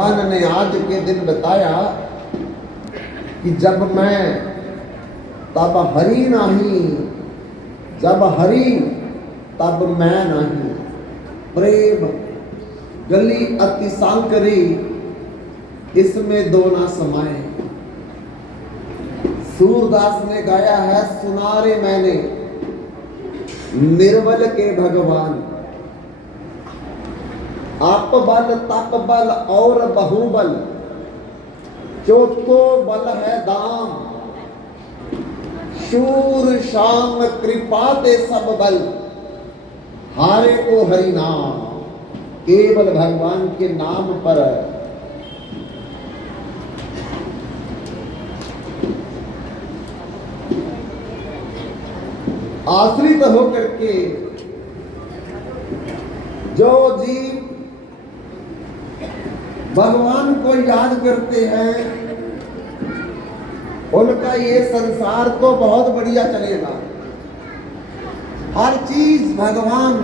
भगवान ने आज के दिन बताया कि जब मैं तब हरि नहीं, जब हरि तब मैं नहीं। प्रेम गली अति सांकरी, इसमें दो ना समाए। सूरदास ने गाया है, सुना रे मैंने निर्बल के भगवान। आप बल तप बल और बहुबल, चौथो बल है दाम। शूर शाम कृपा ते सब बल, हारे को हरि नाम। केवल भगवान के नाम पर आश्रित होकर के जो जीव भगवान को याद करते हैं, उनका ये संसार तो बहुत बढ़िया चलेगा। हर चीज भगवान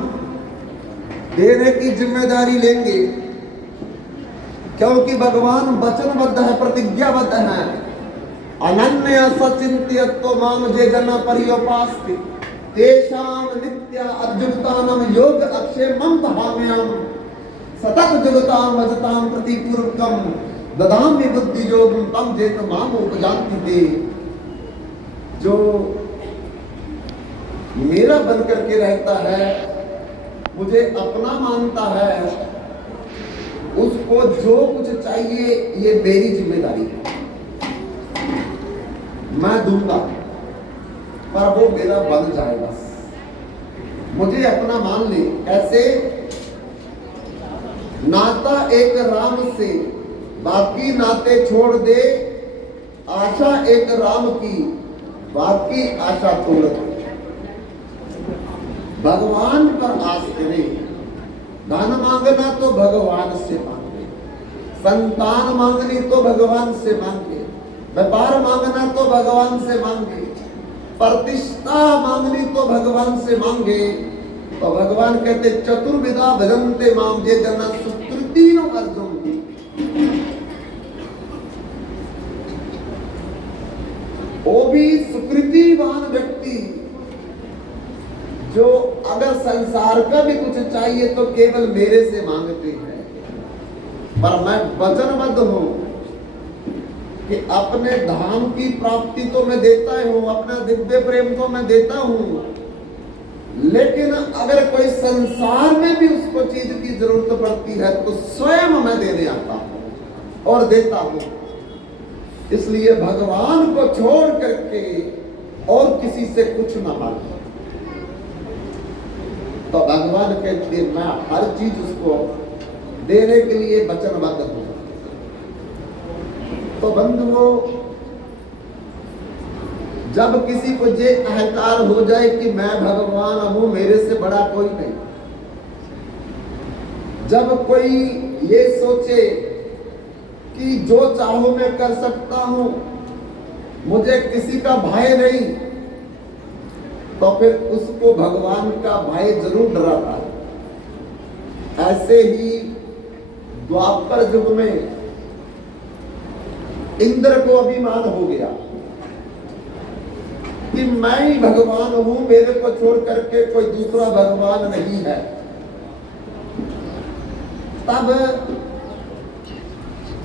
देने की जिम्मेदारी लेंगे, क्योंकि भगवान वचनबद्ध है, प्रतिज्ञाबद्ध है। अनन्य सचिंत्यत्व माम जे जन पर्योपास्ति, तेषां नित्य अद्युक्तानां योग अक्षय मम भाम्याम। सतत जुगतां वजतां प्रतिपूर्वकम, ददामि बुद्धि योगं तम जेत माम उपजान्ति ते। जो मेरा बन करके रहता है, मुझे अपना मानता है, उसको जो कुछ चाहिए ये मेरी जिम्मेदारी है, मैं दूंगा, पर वो मेरा बन जाएगा। मुझे अपना मान ले। ऐसे नाता एक राम से, बाकी नाते छोड़ दे। आशा एक राम की, बाकी आशा तोड़ दे। भगवान पर आस करे। धन मांगना तो भगवान से मांगे, संतान मांगनी तो भगवान से मांगे, व्यापार मांगना तो भगवान से मांगे, प्रतिष्ठा मांगनी तो भगवान से मांगे। तो भगवान कहते चतुर्विधा भजन्ते माम जे जन सुकृतिनो अर्जुन। वो भी सुकृतिवान व्यक्ति जो अगर संसार का भी कुछ चाहिए तो केवल मेरे से मांगते हैं। पर मैं वचनबद्ध हूं कि अपने धाम की प्राप्ति तो मैं देता ही हूं, अपना दिव्य प्रेम तो मैं देता हूं, लेकिन अगर कोई संसार में भी उसको चीज की जरूरत पड़ती है तो स्वयं मैं देने आता हूं और देता हूं। इसलिए भगवान को छोड़ करके और किसी से कुछ ना मांगो। तो भगवान कहते हैं मैं हर चीज उसको देने के लिए वचनबद्ध हूं। तो बंधुओं, जब किसी को ये अहंकार हो जाए कि मैं भगवान हूं, मेरे से बड़ा कोई नहीं, जब कोई ये सोचे कि जो चाहो मैं कर सकता हूं, मुझे किसी का भय नहीं, तो फिर उसको भगवान का भय जरूर डराता है। ऐसे ही द्वापर युग में इंद्र को अभिमान हो गया कि मैं ही भगवान हूं, मेरे को छोड़ करके कोई दूसरा भगवान नहीं है। तब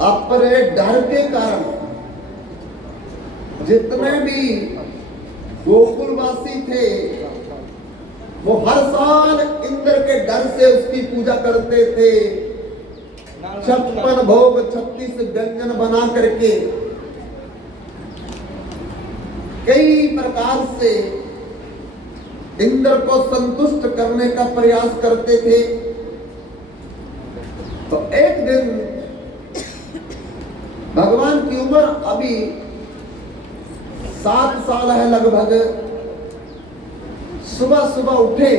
अपने डर के कारण जितने भी गोकुलवासी थे वो हर साल इंद्र के डर से उसकी पूजा करते थे। 56 भोग 36 व्यंजन बना करके कई प्रकार से इंद्र को संतुष्ट करने का प्रयास करते थे। तो एक दिन भगवान की उम्र अभी 7 साल है लगभग। सुबह सुबह उठे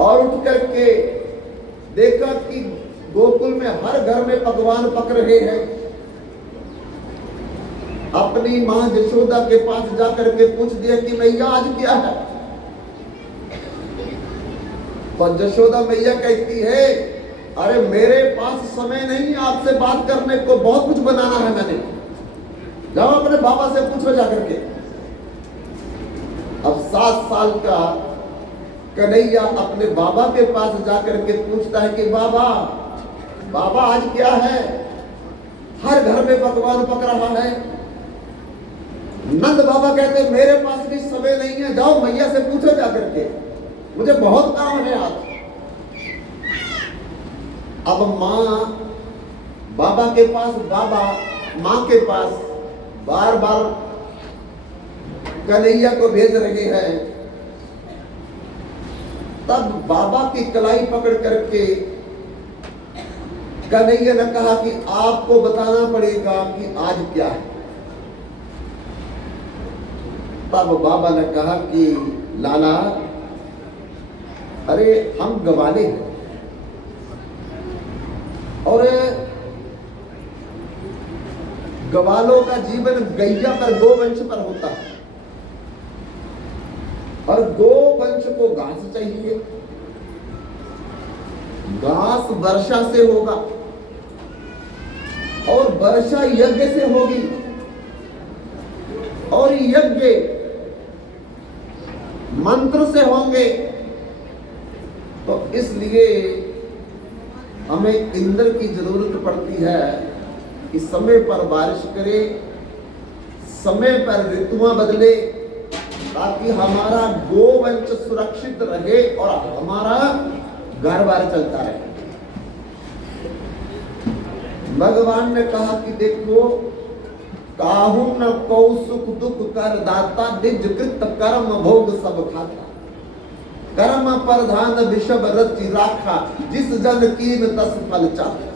और उठ करके देखा कि गोकुल में हर घर में पकवान पक रहे हैं। अपनी मां यशोदा के पास जाकर के पूछ दिया कि मैया आज क्या है। तो यशोदा मैया कहती है, अरे मेरे पास समय नहीं आपसे बात करने को, बहुत कुछ बनाना है मैंने। जाओ अपने बाबा से पूछो जाकर के। अब 7 साल का कन्हैया अपने बाबा के पास जाकर के पूछता है कि बाबा, बाबा आज क्या है? हर घर में पकवान पक रहा है। नंद बाबा कहते मेरे पास भी समय नहीं है, जाओ मैया से पूछो जाकर के, मुझे बहुत काम है आज। अब माँ बाबा के पास, बाबा माँ के पास बार बार कन्हैया को भेज रहे हैं। तब बाबा की कलाई पकड़ करके कन्हैया ने कहा कि आपको बताना पड़ेगा कि आज क्या है। तब बाबा ने कहा कि लाला, अरे हम गवाले हैं और गवालों का जीवन गैया पर, गोवंश पर होता है और गोवंश को घास चाहिए। घास वर्षा से होगा और वर्षा यज्ञ से होगी और यज्ञ मंत्र से होंगे। तो इसलिए हमें इंद्र की जरूरत पड़ती है कि समय पर बारिश करे, समय पर ऋतुआं बदले, ताकि हमारा गोवंश सुरक्षित रहे और हमारा घर बार चलता रहे। भगवान ने कहा कि देखो, काहू न कौ सुख दुख कर दाता, निज कृत कर्म भोग सब खाता। कर्म प्रधान विषभ रचि राखा, जिस जन कीन तस फल चाहा।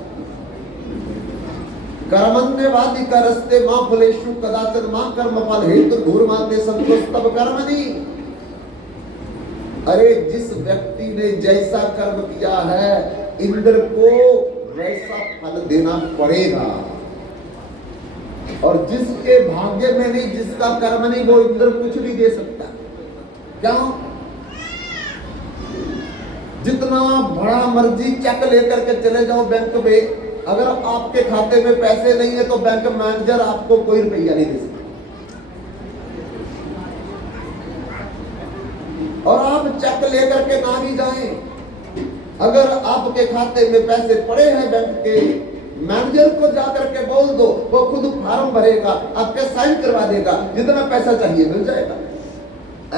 कर्मण्यवादी करस्ते मां फलेषु कदाचन, मां कर्म फल हेतु घूर्माते संतोष कर्मणि। अरे जिस व्यक्ति ने जैसा कर्म किया है, इंद्र को वैसा फल देना पड़ेगा। और जिसके भाग्य में नहीं, जिसका कर्म नहीं, वो इंद्र कुछ नहीं दे सकता। क्यों? जितना बड़ा मर्जी चेक लेकर के चले जाओ बैंक में, अगर आपके खाते में पैसे नहीं है तो बैंक मैनेजर आपको कोई रुपया नहीं दे सकता। और आप चेक लेकर के ना भी जाएं, अगर आपके खाते में पैसे पड़े हैं बैंक के, मैनेजर को जाकर के बोल दो, वो खुद फॉर्म भरेगा, आपके साइन करवा देगा, जितना पैसा चाहिए मिल जाएगा।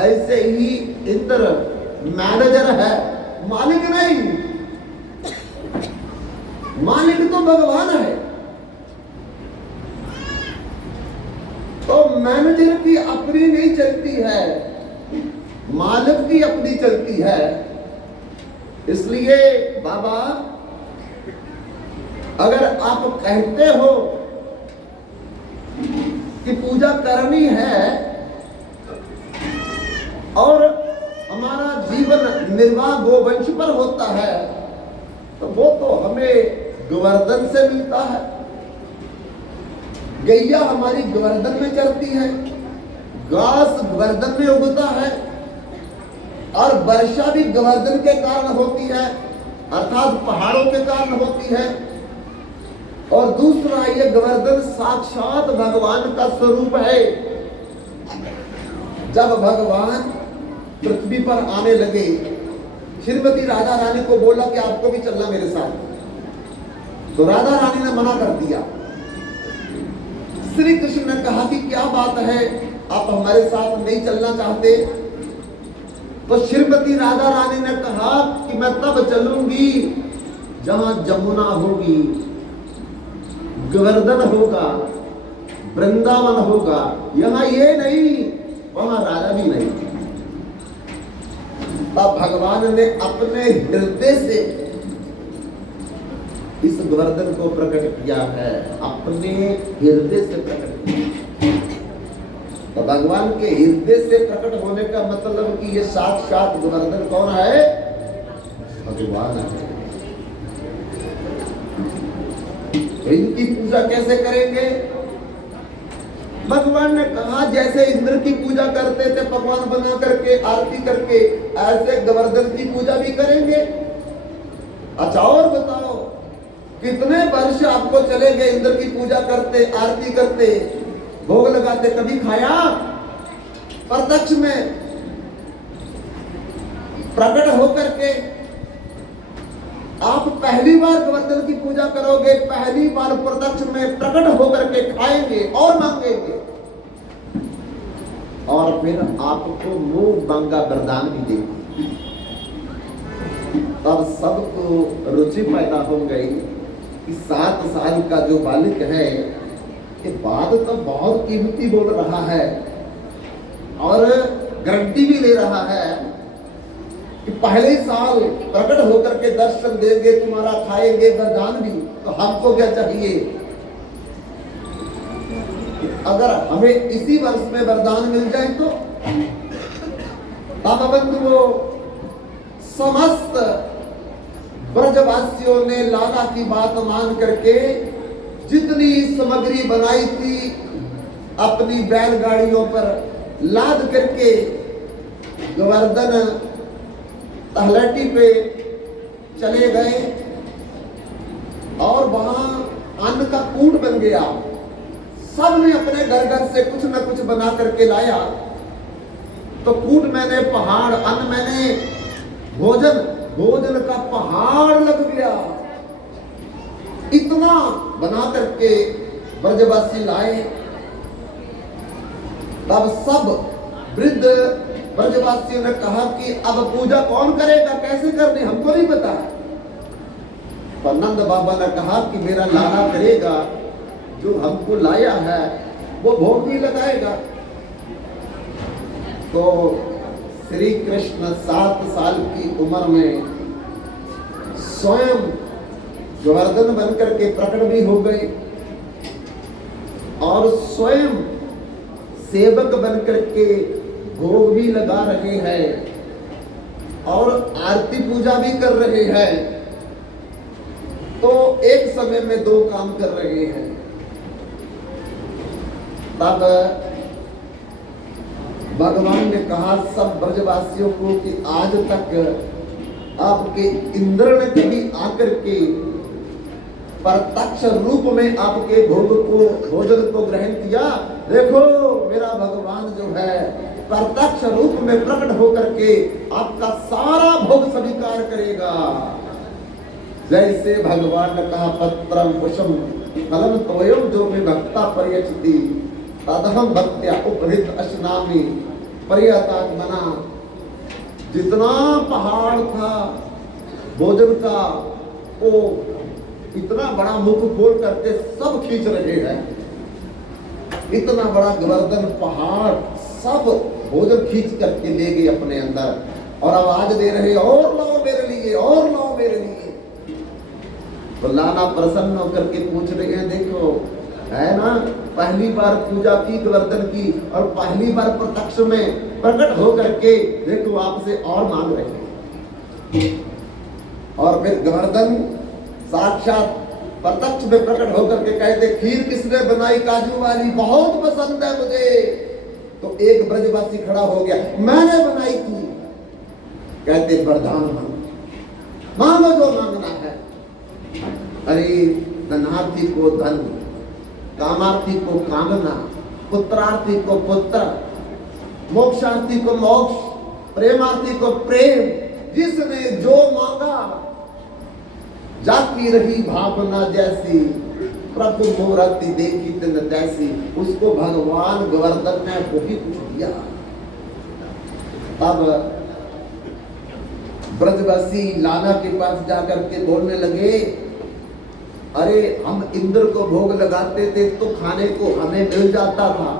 ऐसे ही इंद्र मैनेजर है, मालिक नहीं। मालिक तो भगवान है। तो मैनेजर की अपनी नहीं चलती है, मालिक की अपनी चलती है। इसलिए बाबा, अगर आप कहते हो कि पूजा करनी है और हमारा जीवन निर्वाह गोवंश पर होता है, तो वो तो हमें गोवर्धन से मिलता है। गैया हमारी गोवर्धन में चलती है, घास गोवर्धन में उगता है और वर्षा भी गोवर्धन के कारण होती है, अर्थात पहाड़ों के कारण होती है। और दूसरा, ये गोवर्धन साक्षात भगवान का स्वरूप है। जब भगवान पृथ्वी पर आने लगे, श्रीमती राधा रानी को बोला कि आपको भी चलना मेरे साथ, तो राधा रानी ने मना कर दिया। श्री कृष्ण ने कहा कि क्या बात है, आप हमारे साथ नहीं चलना चाहते? तो श्रीमती राधा रानी ने कहा कि मैं तब चलूंगी जहां जमुना होगी, गोवर्धन होगा, वृंदावन होगा। यहां ये नहीं, वहां राधा भी नहीं। तब भगवान ने अपने हृदय से इस गोवर्धन को प्रकट किया है, अपने हृदय से प्रकट किया। तो भगवान के हृदय से प्रकट होने का मतलब कि ये साक्षात गोवर्धन कौन है? भगवान है। तो इनकी पूजा कैसे करेंगे? भगवान ने कहा जैसे इंद्र की पूजा करते थे पकवान बना करके, आरती करके, ऐसे गोवर्धन की पूजा भी करेंगे। अच्छा और बताओ, कितने वर्ष आपको चले गए इंद्र की पूजा करते, आरती करते, भोग लगाते, कभी खाया? प्रत्यक्ष में प्रकट होकर के आप पहली बार गोवर्धन की पूजा करोगे, पहली बार प्रत्यक्ष में प्रकट होकर के खाएंगे और मांगेंगे, और फिर आपको मुंह मांगा वरदान भी देंगे। तब सबको रुचि पैदा हो गई कि 7 साल का जो बालक है ये बात तो बहुत कीमती बोल रहा है और गारंटी भी ले रहा है कि पहले साल प्रकट होकर के दर्शन देंगे, तुम्हारा खाएंगे वरदान भी, तो हमको क्या चाहिए? अगर हमें इसी वर्ष में वरदान मिल जाए तो बंधुओं, समस्त ब्रजवासियों ने लाला की बात मान करके जितनी सामग्री बनाई थी अपनी बैलगाड़ियों पर लाद करके गोवर्धन तहलटी पे चले गए और वहां अन्न का कूट बन गया। सब ने अपने घर से कुछ न कुछ बना करके लाया, तो कूट मैंने पहाड़, अन्न मैंने भोजन, भोजन का पहाड़ लग गया। इतना बना करके ब्रजवासी लाए। तब सब वृद्ध ब्रजवासियों ने कहा कि अब पूजा कौन करेगा, कैसे करनी, हमको नहीं पता। पर नंद बाबा ने कहा कि मेरा लाला करेगा, जो हमको लाया है वो भोग भी लगाएगा। तो श्री कृष्ण 7 साल की उम्र में स्वयं गोवर्धन बनकर के प्रकट भी हो गए और स्वयं सेवक बनकर के भोग भी लगा रहे हैं और आरती पूजा भी कर रहे हैं। तो एक समय में 2 काम कर रहे हैं। तब भगवान ने कहा सब ब्रजवासियों को कि आज तक आपके इंद्र ने कभी आकर के प्रत्यक्ष रूप में आपके भोग को, भोजन को ग्रहण किया? देखो मेरा भगवान जो है प्रत्यक्ष रूप में प्रकट होकर के आपका सारा भोग स्वीकार करेगा। जैसे भगवान ने कहा पत्रम पुष्पम फलम तोयम जो में भक्ता पर्यचति तदहम भक्त्या उपहृत अश्नामि पर्यतात्मना। जितना पहाड़ था भोजन का, वो इतना बड़ा मुख खोल करके सब खींच रहे हैं। इतना बड़ा गोवर्धन पहाड़ सब भोजन खींच करके ले गए अपने अंदर और आवाज दे रहे और लाओ मेरे लिए, और लाओ मेरे लिए। तो लाला प्रसन्न होकर के पूछ रहे हैं, देखो है ना, पहली बार पूजा की गोवर्धन की और पहली बार प्रत्यक्ष में प्रकट होकर के देखो आपसे और मांग रहे हैं। और फिर गोवर्धन साक्षात प्रत्यक्ष में प्रकट होकर के कहते खीर किसने बनाई? काजू वाली, बहुत पसंद है मुझे। तो एक ब्रजवासी खड़ा हो गया, मैंने बनाई थी। कहते वरदान मांगो जो मांगना है। अरे धनार्थी को धन, कामार्थी को कामना, पुत्रार्थी को पुत्र, मोक्षार्थी को मोक्ष, प्रेमार्थी को प्रेम। जिसने जो मांगा जाती रही भावना जैसी, प्रभु मूर्ति देखी तिन तैसी। उसको भगवान गोवर्धन ने वही कुछ दिया। तब ब्रजवासी लाला के पास जाकर के बोलने लगे, अरे हम इंद्र को भोग लगाते थे तो खाने को हमें मिल जाता था,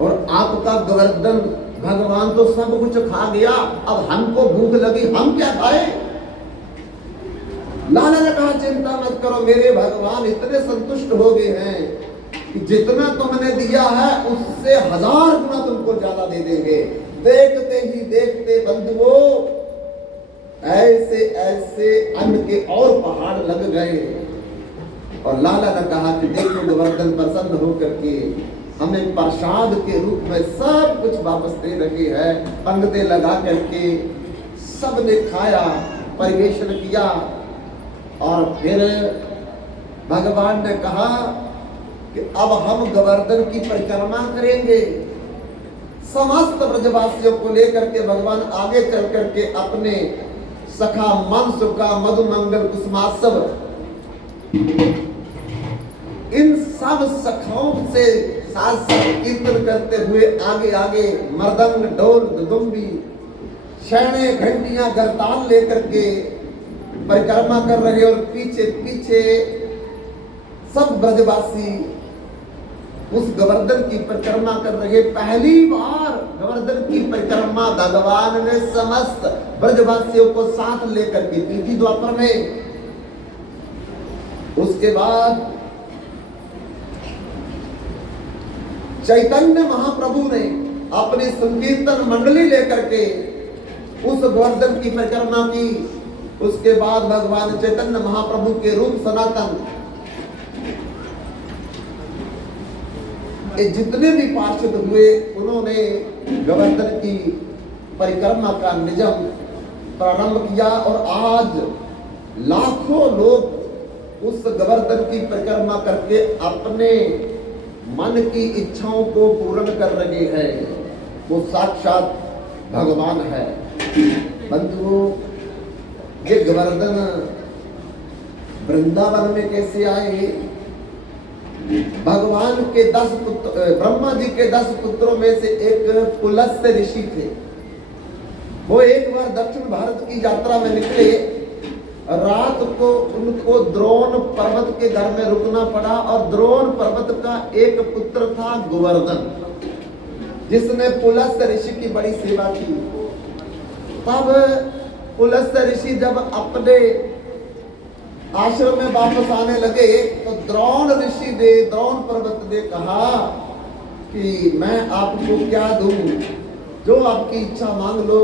और आपका गोवर्धन भगवान तो सब कुछ खा गया, अब हमको भूख लगी, हम क्या खाए? लाला ने कहा चिंता मत करो, मेरे भगवान इतने संतुष्ट हो गए हैं कि जितना तुमने दिया है उससे 1000 गुना तुमको ज्यादा दे देंगे। देखते ही देखते बंधुओं ऐसे ऐसे अन्न के और पहाड़ लग गए। और लाला ने कहा कि देखो गोवर्धन प्रसन्न होकर के हमें प्रसाद के रूप में सब कुछ वापस दे रहे हैं। पंगतें लगा करके सबने खाया, परिवेशन किया और फिर भगवान ने कहा कि अब हम गोवर्धन की परिक्रमा करेंगे। समस्त ब्रजवासियों को लेकर के भगवान आगे चल करके अपने सखा मन सुखा मधु मंगल कुसुमासव इन सब सखाओं से साथ साथ कीर्तन करते हुए आगे आगे मृदंग ढोल दुदुम्बी शरणे घंटियां गरताल लेकर के परिक्रमा कर रहे और पीछे पीछे सब ब्रजवासी उस गोवर्धन की परिक्रमा कर रहे। पहली बार गोवर्धन की परिक्रमा भगवान ने समस्त ब्रजवासियों को साथ लेकर के की थी द्वापर में। उसके बाद चैतन्य महाप्रभु ने अपनी संकीर्तन मंडली लेकर के उस गोवर्धन की परिक्रमा की। उसके बाद भगवान चैतन्य महाप्रभु के रूप सनातन जितने भी पार्षद हुए उन्होंने गोवर्धन की परिक्रमा का निजम प्रारंभ किया और आज लाखों लोग उस गोवर्धन की परिक्रमा करके अपने मन की इच्छाओं को पूर्ण कर रहे हैं। वो साक्षात भगवान है। बंधुओं, ये गोवर्धन वृंदावन में कैसे आए? भगवान के 10 पुत्र, ब्रह्मा जी के 10 पुत्रों में से एक पुलस्त्य ऋषि थे। वो एक बार दक्षिण भारत की यात्रा में निकले। रात को उनको द्रोण पर्वत के घर में रुकना पड़ा और द्रोण पर्वत का एक पुत्र था गोवर्धन, जिसने पुलस्त्य ऋषि की बड़ी सेवा की। तब पुलस्त्य ऋषि जब अपने आश्रम में वापस आने लगे तो द्रोण ऋषि ने, द्रोण पर्वत ने कहा कि मैं आपको क्या दूं, जो आपकी इच्छा मांग लो।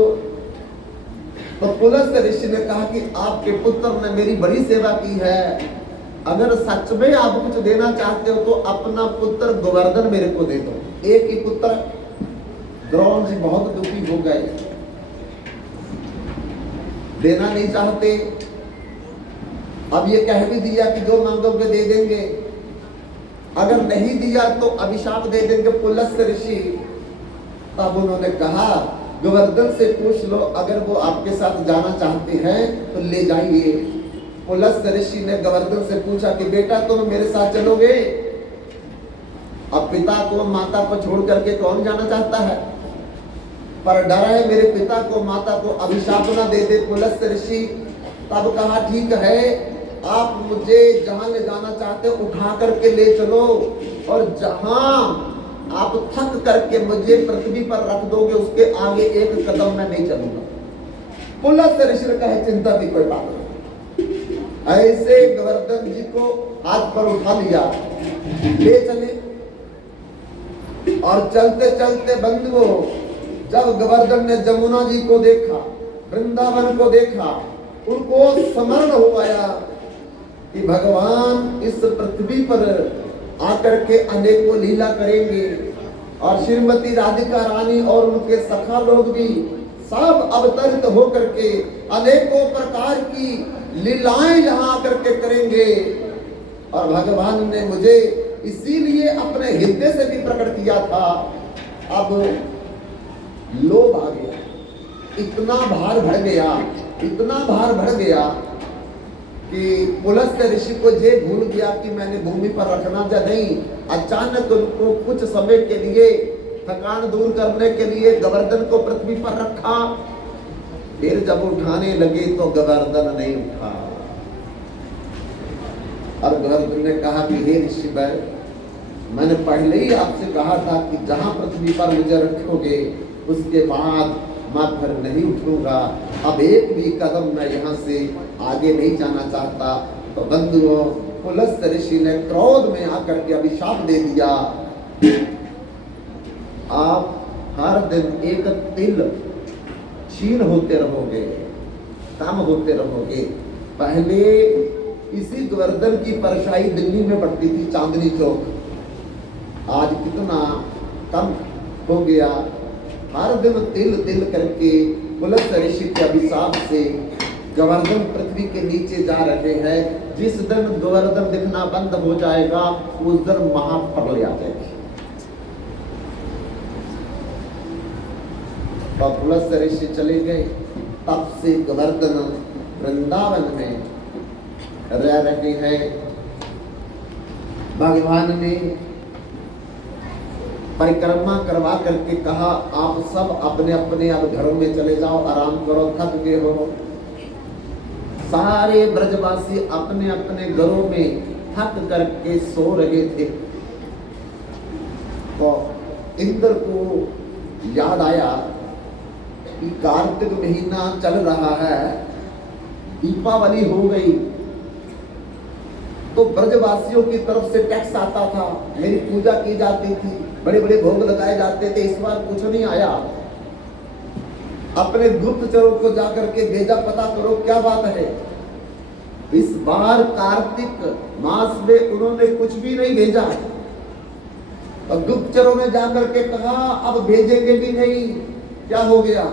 तो पुलस्त्य ऋषि ने कहा कि आपके पुत्र ने मेरी बड़ी सेवा की है, अगर सच में आप कुछ देना चाहते हो तो अपना पुत्र गोवर्धन मेरे को दे दो। एक ही पुत्र। द्रोण जी बहुत दुखी हो गए, देना नहीं चाहते। अब ये कह भी दिया कि जो मांगोगे दे देंगे, अगर नहीं दिया तो अभिशाप दे देंगे पुलस्त्य ऋषि। तब उन्होंने कहा गोवर्धन से पूछ लो, अगर वो आपके साथ जाना चाहते हैं तो ले जाइए। पुलस्त्य ऋषि ने गोवर्धन से पूछा कि बेटा तुम मेरे साथ चलोगे? अब पिता को माता को छोड़ करके कौन जाना चाहता है, पर डर है मेरे पिता को माता को अभिशाप न दे दे पुलस्त्य ऋषि। तब कहा ठीक है, आप मुझे जहां ले जाना चाहते हो उठा करके ले चलो, और जहां आप थक करके मुझे पृथ्वी पर रख दोगे उसके आगे एक कदम मैं नहीं चलूंगा। पुलस्त्य ऋषि ने कहा चिंता की कोई बात नहीं। ऐसे गोवर्धन जी को हाथ पर उठा लिया, ले चले। और चलते चलते बंधुओं, जब गोवर्धन ने जमुना जी को देखा, वृंदावन को देखा, उनको स्मरण हो आया कि भगवान इस पृथ्वी पर आकर के अनेकों लीला करेंगे और श्रीमती राधिका रानी और उनके सखा लोग भी सब अवतरित होकर के अनेकों प्रकार की लीलाएं यहाँ आकर के करेंगे। और भगवान ने मुझे इसीलिए अपने हृदय से भी प्रकट किया था। अब लोभ आ गया, इतना भार बढ़ गया, इतना भार बढ़ गया कि पुलस्त्य ऋषि को ये भूल गया कि मैंने भूमि पर रखना या नहीं। अचानक उनको कुछ समय के लिए थकान दूर करने के लिए गोवर्धन को पृथ्वी पर रखा। फिर जब उठाने लगे तो गोवर्धन नहीं उठा। और गोवर्धन ने कहा कि हे ऋषि भाई, मैंने पहले ही आपसे कहा था कि जहां पृथ्वी पर मुझे रखोगे उसके बाद मैं फिर नहीं उठूंगा। अब एक भी कदम मैं यहाँ से आगे नहीं जाना चाहता। तो बंधुओं, पुलस्त्य ऋषि ने क्रोध में आकर के अभिशाप दे दिया, आप हर दिन एक तिल क्षीण होते रहोगे, कम होते रहोगे। पहले इसी गोवर्धन की परछाई दिल्ली में पड़ती थी, चांदनी चौक, आज कितना कम हो गया। हर दिन तिल तिल करके पुलस्त्य ऋषि के अभिशाप से गोवर्धन पृथ्वी के नीचे जा रहे हैं। जिस दिन गोवर्धन दिखना बंद हो जाएगा उस दिन महाप्रलय आ जाएगी। तो पुलस्त्य ऋषि चले गए। तब से गोवर्धन वृंदावन में रह रहे हैं। भगवान ने परिक्रमा करवा करके कहा आप सब अपने अपने अब घरों में चले जाओ, आराम करो, थक गए हो। सारे ब्रजवासी अपने अपने घरों में थक करके सो रहे थे। तो इंद्र को याद आया कि कार्तिक महीना चल रहा है, दीपावली हो गई, तो ब्रजवासियों की तरफ से टैक्स आता था, मेरी पूजा की जाती थी, बड़े बड़े भोग लगाए जाते थे। इस बार कुछ नहीं आया। अपने गुप्तचरों को जाकर के भेजा, पता करो क्या बात है। इस बार कार्तिक मास में उन्होंने कुछ भी नहीं भेजा। और गुप्तचरों ने जाकर के कहा अब भेजेंगे भी नहीं। क्या हो गया?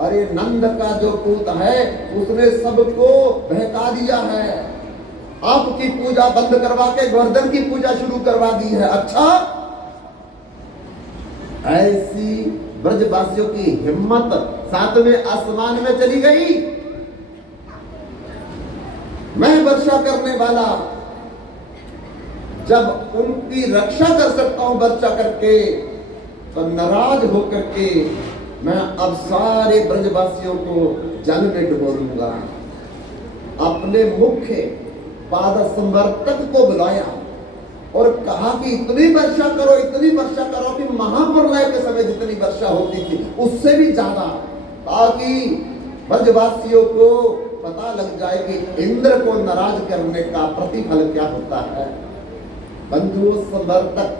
अरे नंद का जो पूत है उसने सबको बहका दिया है, आपकी पूजा बंद करवा के गोवर्धन की पूजा शुरू करवा दी है। अच्छा, ऐसी ब्रजवासियों की हिम्मत सातवें आसमान में चली गई। मैं वर्षा करने वाला जब उनकी रक्षा कर सकता हूं वर्षा करके, तो नाराज होकर के मैं अब सारे ब्रजवासियों को जल में डुबो दूंगा। अपने मुख्य पाद संवर्तक को बुलाया और कहा कि इतनी वर्षा करो कि महाप्रलय के समय जितनी वर्षा होती थी उससे भी ज्यादा, ताकि ब्रजवासियों को पता लग जाए कि इंद्र को नाराज करने का प्रतिफल क्या होता है। बंधुओं, संवर्तक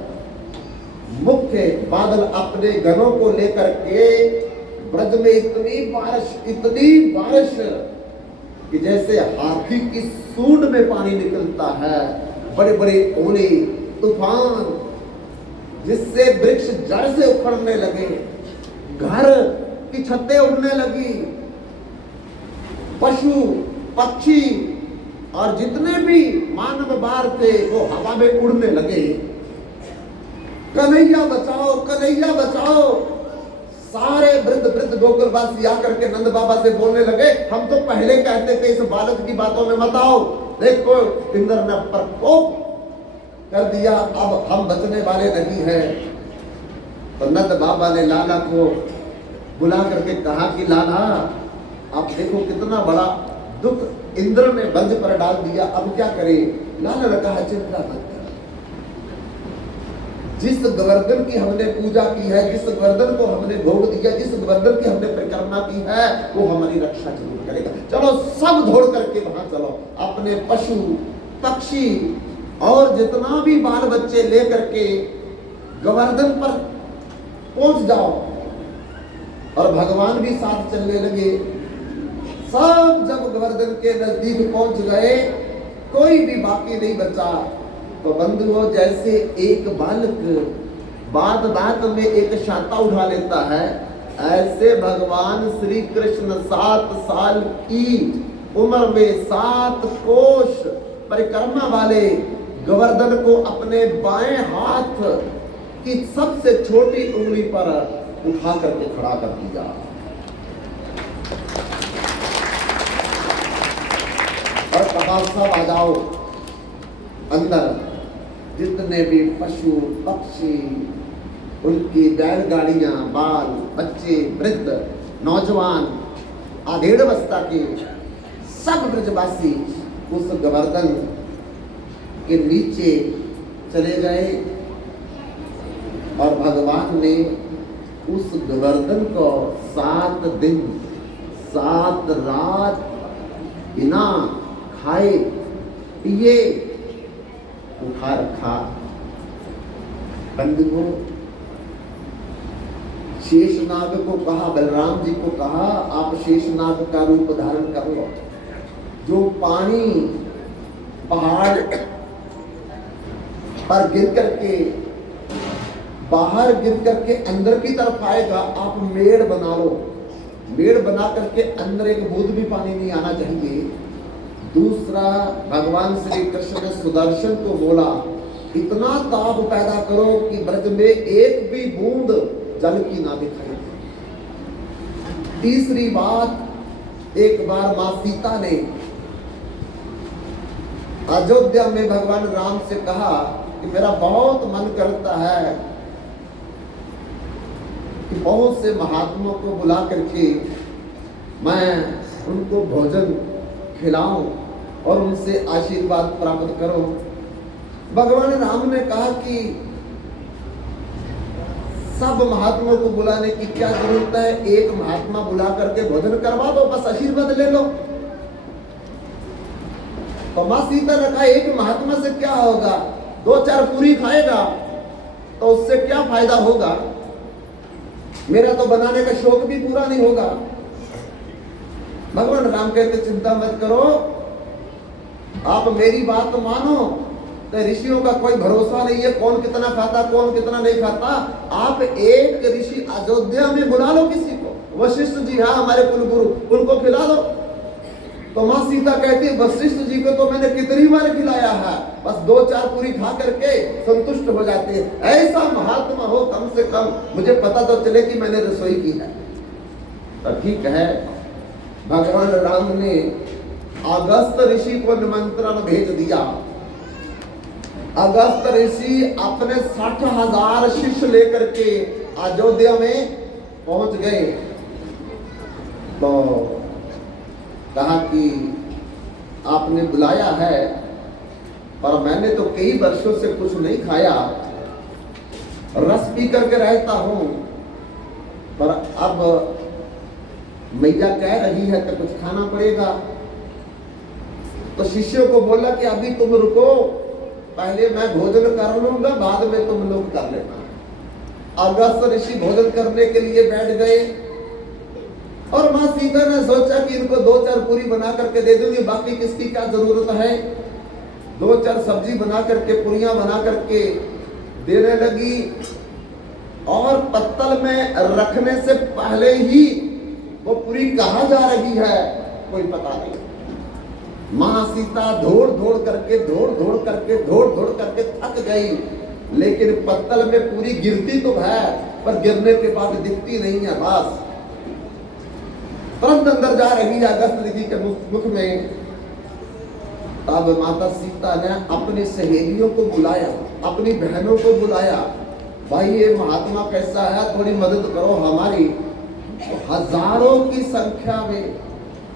मुख्य बादल अपने गणों को लेकर के ब्रज में इतनी बारिश कि जैसे हाथी की सूंड में पानी निकलता है। बड़े बड़े ओले, तूफान, जिससे वृक्ष जड़ से उखड़ने लगे, घर की छतें उड़ने लगी, पशु पक्षी और जितने भी मानव बार थे वो हवा में उड़ने लगे। कन्हैया बचाओ, कन्हैया बचाओ। सारे वृद्ध गोकुलवासी आकर के नंद बाबा से बोलने लगे, हम तो पहले कहते थे इस बालक की बातों में मत आओ। देखो इंद्र ने प्रकोप कर दिया, अब हम बचने वाले नहीं हैं। तो नंद बाबा ने लाला को बुला करके कहा कि लाला, आप देखो कितना बड़ा दुख इंद्र ने बंज पर डाल दिया, अब क्या करें। लाला ने कहा चिंता मत कर, जिस गोवर्धन की हमने पूजा की है, जिस गोवर्धन को हमने भोग दिया, जिस गोवर्धन की हमने परिक्रमा की है, वो हमारी रक्षा जरूर करेगा। चलो सब दौड़ करके वहां चलो, अपने पशु पक्षी और जितना भी बाल बच्चे लेकर के गोवर्धन पर पहुंच जाओ। और भगवान भी साथ चलने लगे। सब जब गोवर्धन के नजदीक पहुंच गए, कोई भी बाकी नहीं बचा। तो बंधुओं, जैसे एक बालक बात में एक शांता उठा लेता है, ऐसे भगवान श्री कृष्ण 7 साल की उम्र में 7 कोष परिक्रमा वाले गोवर्धन को अपने बाएं हाथ की सबसे छोटी उंगली पर उठा करके खड़ा कर दिया। और कहा सब आ जाओ अंदर। जितने भी पशु पक्षी, उनकी बैलगाड़ियां, बाल बच्चे, वृद्ध नौजवान, आधेड़ अवस्था के सब ब्रजवासी उस गोवर्धन के नीचे चले गए। और भगवान ने उस गोवर्धन को 7 दिन 7 रात बिना खाए पिए उठा रखा। बंधुओं, शेषनाग को कहा, बलराम जी को कहा, आप शेषनाग का रूप धारण कर लो। जो पानी पहाड़ पर गिर करके बाहर गिर करके अंदर की तरफ आएगा, आप मेड़ बना लो। मेड़ बना करके अंदर एक बूंद भी पानी नहीं आना चाहिए। दूसरा, भगवान श्री कृष्ण ने सुदर्शन को बोला, इतना ताप पैदा करो कि ब्रज में एक भी बूंद जल की ना दिखाई। तीसरी बात, एक बार मां सीता ने अयोध्या में भगवान राम से कहा कि मेरा बहुत मन करता है कि बहुत से महात्माओं को बुला करके मैं उनको भोजन खिलाऊं और उनसे आशीर्वाद प्राप्त करूं। भगवान राम ने कहा कि सब महात्माओं को बुलाने की क्या जरूरत है, एक महात्मा बुला करके भोजन करवा दो, बस आशीर्वाद ले लो। तो मां सीता ने कहा एक महात्मा से क्या होगा, 2-4 पूरी खाएगा तो उससे क्या फायदा होगा, मेरा तो बनाने का शौक भी पूरा नहीं होगा। भगवान राम कहते चिंता मत करो, आप मेरी बात मानो, तो ऋषियों का कोई भरोसा नहीं है कौन कितना खाता कौन कितना नहीं खाता। आप एक ऋषि अयोध्या में बुला लो किसी को, वशिष्ठ जी हाँ हमारे कुलगुरु, उनको खिला दो। तो मां सीता कहती है वशिष्ठ जी को तो मैंने कितनी बार खिलाया है, बस 2-4 पूरी खा करके संतुष्ट हो जाते हैं। ऐसा महात्मा हो कम से कम मुझे पता तो चले कि मैंने रसोई की है। तो ठीक है, भगवान राम ने अगस्त ऋषि को निमंत्रण भेज दिया। अगस्त ऋषि अपने 60,000 शिष्य लेकर के अयोध्या में पहुंच गए। तो कहा कि आपने बुलाया है पर मैंने तो कई वर्षों से कुछ नहीं खाया, रस पी करके रहता हूं, पर अब मैया कह रही है तो कुछ खाना पड़ेगा। तो शिष्यों को बोला कि अभी तुम रुको, पहले मैं भोजन कर लूंगा, बाद में तुम लोग कर लेना। अगस्त ऋषि भोजन करने के लिए बैठ गए और मां सीता ने सोचा कि इनको 2-4 पूरी बना करके दे दूंगी, बाकी किसकी क्या जरूरत है। 2-4 सब्जी बना करके पूरियां बना करके देने लगी और पत्तल में रखने से पहले ही वो पूरी कहां जा रही है कोई पता नहीं। मां सीता दौड़ दौड़ करके थक गई, लेकिन पत्तल में पूरी गिरती तो है पर गिरने के बाद दिखती नहीं है। बस तुरंत अंदर जा रही है अगस्त ऋषि के मुख में। तब माता सीता ने अपनी सहेलियों को बुलाया, अपनी बहनों को बुलाया, भाई ये महात्मा कैसा है, थोड़ी मदद करो हमारी। हजारों की संख्या में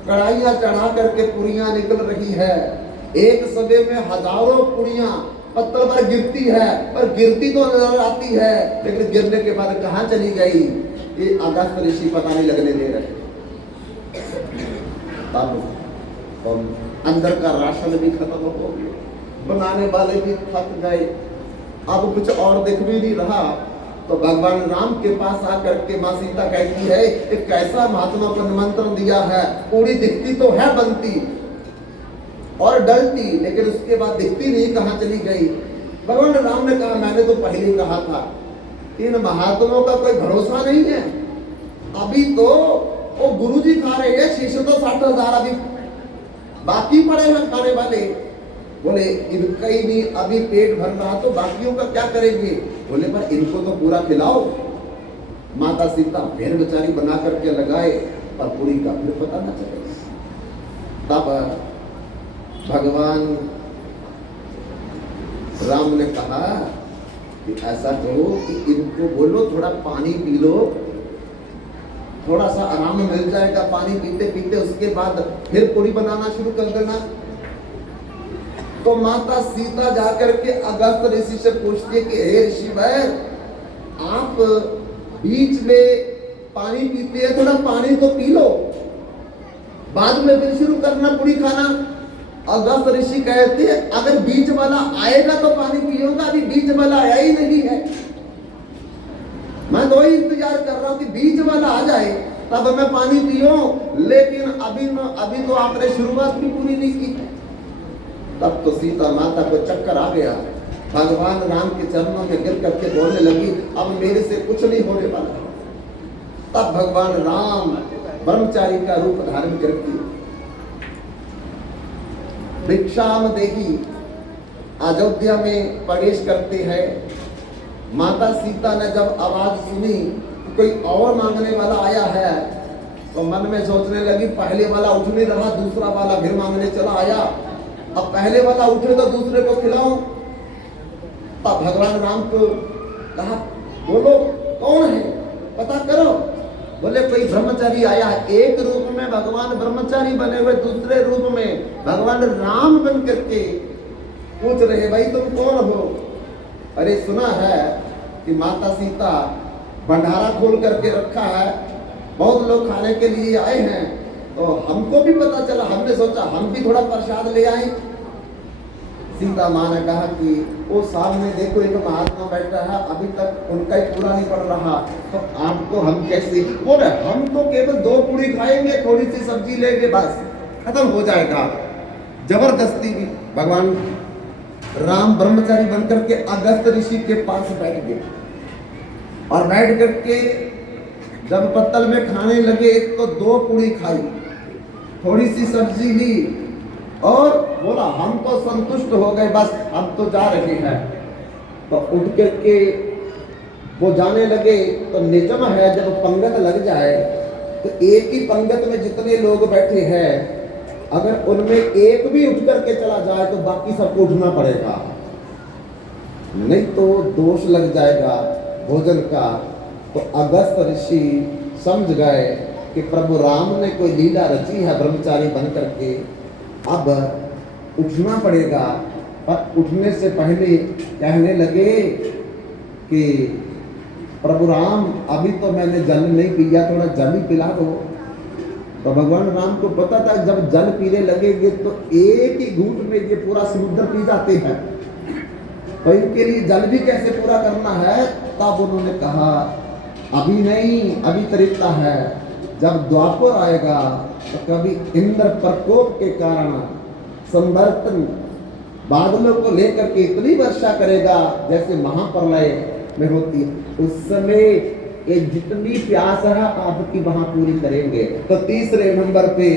कढ़ाइयां चढ़ा करके पुड़ियां निकल रही है। एक समय में हजारों पुड़ियां पत्थर पर गिरती है, पर गिरती तो नजर आती है लेकिन गिरने के बाद कहां चली गई ये अगस्त ऋषि पता नहीं लगने दे रहे। तब अंदर का राशन भी खत्म हो गया, बनाने वाले भी थक गए, अब कुछ और दिख भी नहीं रहा। तो भगवान राम के पास आकर के मां सीता कहती है एक कैसा महात्मा को निमंत्रण दिया है, पूरी दिखती तो है बनती और डलती, लेकिन उसके बाद दिखती नहीं, कहां चली गई। भगवान राम ने कहा मैंने तो पहले कहा था इन महात्माओं का कोई भरोसा नहीं है, अभी तो वो गुरुजी खा रहे हैं, शिष्य तो 60,000 अभी बाकी पड़े हैं खाने वाले। बोले इनका ही नहीं अभी पेट भर रहा तो बाकियों का क्या करेंगे। बोले पर इनको तो पूरा खिलाओ। माता सीता फिर बेचारी बना करके लगाए पर पूरी का फिर पता न चले। तब भगवान राम ने कहा कि ऐसा करो कि इनको बोलो थोड़ा पानी पी लो, थोड़ा सा आराम मिल जाएगा पानी पीते पीते, उसके बाद फिर पूरी बनाना शुरू कर देना। तो माता सीता जाकर के अगस्त ऋषि से पूछती है कि हे ऋषि भाई आप बीच में पानी पीते हैं, थोड़ा पानी तो पी लो, बाद में फिर शुरू करना पूरी खाना। अगस्त ऋषि कहते हैं अगर बीच वाला आएगा तो पानी पियूंगा, अभी बीच वाला आया ही नहीं है। मैं तो ही इंतजार कर रहा हूं कि बीच वाला आ जाए तब मैं पानी पीऊं, लेकिन अभी तो आपने शुरुआत भी पूरी नहीं की। तब तो सीता माता को चक्कर आ गया, भगवान राम के चरणों में गिर करके बोलने लगी अब मेरे से कुछ नहीं होने वाला। तब भगवान राम ब्रह्मचारी का रूप धारण करके भिक्षाम देही अयोध्या में प्रवेश करते हैं। माता सीता ने जब आवाज सुनी कोई और मांगने वाला आया है तो मन में सोचने लगी पहले वाला उठ नहीं रहा, दूसरा वाला फिर मांगने चला आया, अब पहले वाला उठे तो दूसरे को खिलाऊं। तब भगवान राम को कहा बोलो कौन है पता करो। बोले कोई ब्रह्मचारी आया है। एक रूप में भगवान ब्रह्मचारी बने हुए, दूसरे रूप में भगवान राम बन करके पूछ रहे भाई तुम कौन हो। अरे सुना है कि माता सीता भंडारा खोल करके रखा है, बहुत लोग खाने के लिए आए हैं, तो हमको भी पता चला, हमने सोचा हम भी थोड़ा प्रसाद ले आए। सीता माँ ने कहा कि वो सामने देखो एक महात्मा बैठा है, अभी तक उनका ही पूरा नहीं पड़ रहा, तो आपको हम कैसे। बोले हम तो केवल 2 पूरी खाएंगे, थोड़ी सी सब्जी लेंगे, बस खत्म हो जाएगा। जबरदस्ती भी भगवान राम ब्रह्मचारी बनकर के अगस्त ऋषि के पास बैठ गए और बैठ करके जब पत्तल में खाने लगे तो 2 पूरी खाई, थोड़ी सी सब्जी ली और बोला हम तो संतुष्ट हो गए, बस हम तो जा रहे हैं। तो उठ करके वो जाने लगे तो निजम है जब पंगत लग जाए तो एक ही पंगत में जितने लोग बैठे हैं अगर उनमें एक भी उठ करके चला जाए तो बाकी सबको उठना पड़ेगा, नहीं तो दोष लग जाएगा भोजन का। तो अगस्त ऋषि समझ गए कि प्रभु राम ने कोई लीला रची है ब्रह्मचारी बन करके, अब उठना पड़ेगा। पर उठने से पहले कहने लगे कि प्रभु राम अभी तो मैंने जल नहीं पिया, थोड़ा जल ही पिला दो। तो भगवान राम को पता था जब जल पीने लगेंगे तो एक ही घूंट में ये पूरा समुद्र पी जाते हैं, तो इनके लिए जल भी कैसे पूरा करना है। तब उन्होंने कहा अभी नहीं, अभी तरीका है, जब द्वापर आएगा तो कभी इंद्र प्रकोप के कारण संवर्तन बादलों को लेकर के इतनी वर्षा करेगा जैसे महाप्रलय में होती है, उस समय ये जितनी प्यास है आपकी वहां पूरी करेंगे। तो तीसरे नंबर पे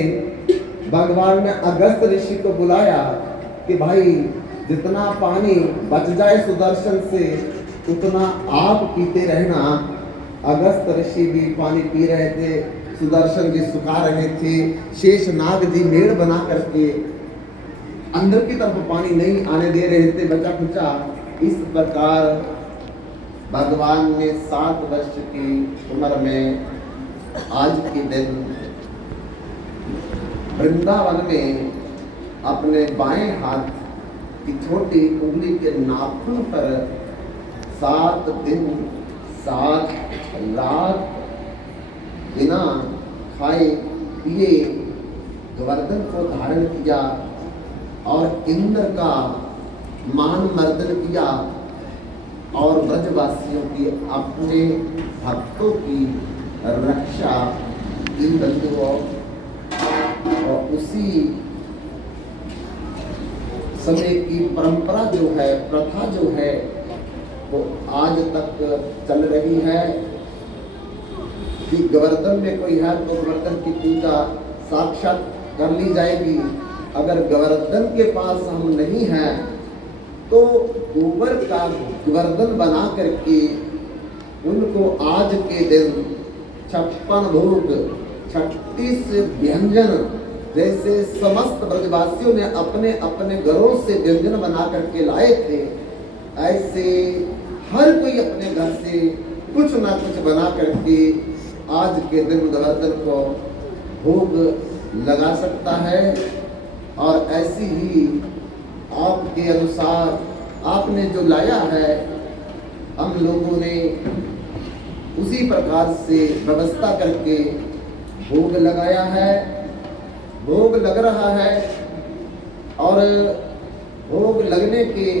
भगवान ने अगस्त ऋषि को बुलाया कि भाई जितना पानी बच जाए सुदर्शन से उतना आप पीते रहना। अगस्त ऋषि भी पानी पी रहे थे, सुदर्शन जी सुखा रहे थे, शेष नाग जी मेड़ बना करके अंदर की तरफ पानी नहीं आने दे रहे थे, बचा खुचा। इस प्रकार भगवान ने 7 वर्ष की उम्र में आज के दिन वृंदावन में अपने बाएं हाथ की छोटी उंगली के नाखून पर 7 दिन 7 रात बिना खाए पिए गोवर्धन को धारण किया और इंद्र का मान मर्दन किया और ब्रजवासियों की अपने भक्तों की रक्षा की बंधुओं। और उसी समय की परंपरा जो है, प्रथा जो है, वो आज तक चल रही है कि गोवर्धन में कोई है तो गोवर्धन की पूजा साक्षात कर ली जाएगी। अगर गोवर्धन के पास हम नहीं हैं तो गोबर का गोवर्धन बना करके उनको आज के दिन 56 भोग 36 व्यंजन जैसे समस्त ब्रजवासियों ने अपने अपने घरों से व्यंजन बना करके लाए थे, ऐसे हर कोई अपने घर से कुछ ना कुछ बना करके आज के दिन गोवर्धन को भोग लगा सकता है। और ऐसी ही आपके अनुसार आपने जो लाया है हम लोगों ने उसी प्रकार से व्यवस्था करके भोग लगाया है, भोग लग रहा है। और भोग लगने के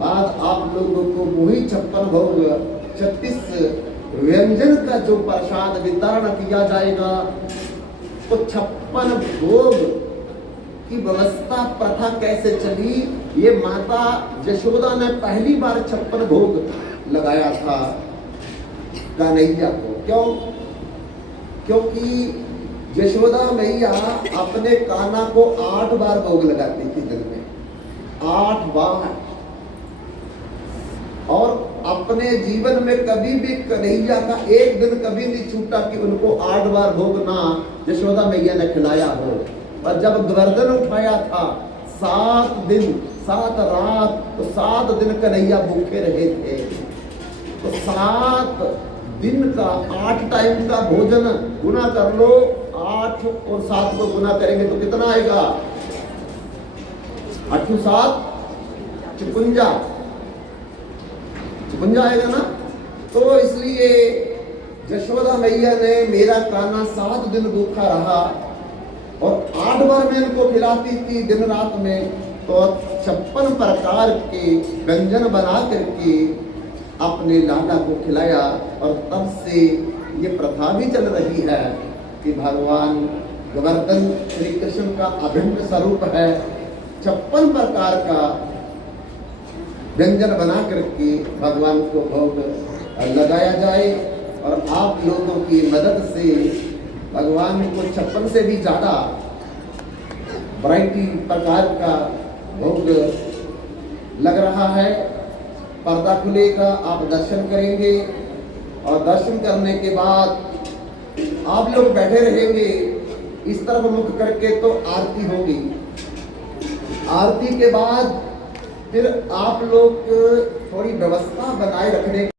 बाद आप लोगों को वही 56 भोग 36 व्यंजन का जो प्रसाद वितरण किया जाएगा। तो 56 भोग की व्यवस्था प्रथा कैसे चली, ये माता यशोदा ने पहली बार 56 भोग लगाया था कन्हैया को। क्यों? क्योंकि यशोदा मैया अपने कान्हा को 8 बार भोग लगाती थी दिन में, 8 बार। और अपने जीवन में कभी भी कन्हैया का एक दिन कभी नहीं छूटा कि उनको 8 बार भोग ना यशोदा मैया ने खिलाया हो। और जब गर्दन उठाया था 7 दिन 7 रात, तो 7 दिन कन्हैया भूखे रहे थे। तो 7 दिन का 8 टाइम का भोजन गुना कर लो, 8 और 7 को गुना करेंगे तो कितना आएगा? 8 7 56 आएगा ना। तो इसलिए यशोदा मैया ने मेरा कान्हा 7 दिन भूखा रहा और 8 बार मैं इनको खिलाती थी दिन रात में। तो 56 प्रकार के व्यंजन बना करके अपने लाला को खिलाया। और तब से ये प्रथा भी चल रही है कि भगवान गोवर्धन श्री कृष्ण का अभिन्न स्वरूप है। 56 प्रकार का व्यंजन बना करके भगवान को भोग लगाया जाए। और आप लोगों की मदद से भगवान को 56 से भी ज्यादा वैरायटी प्रकार का भोग लग रहा है। पर्दा खुलेगा, आप दर्शन करेंगे और दर्शन करने के बाद आप लोग बैठे रहेंगे इस तरफ मुख करके, तो आरती होगी। आरती के बाद फिर आप लोग थोड़ी व्यवस्था बनाए रखने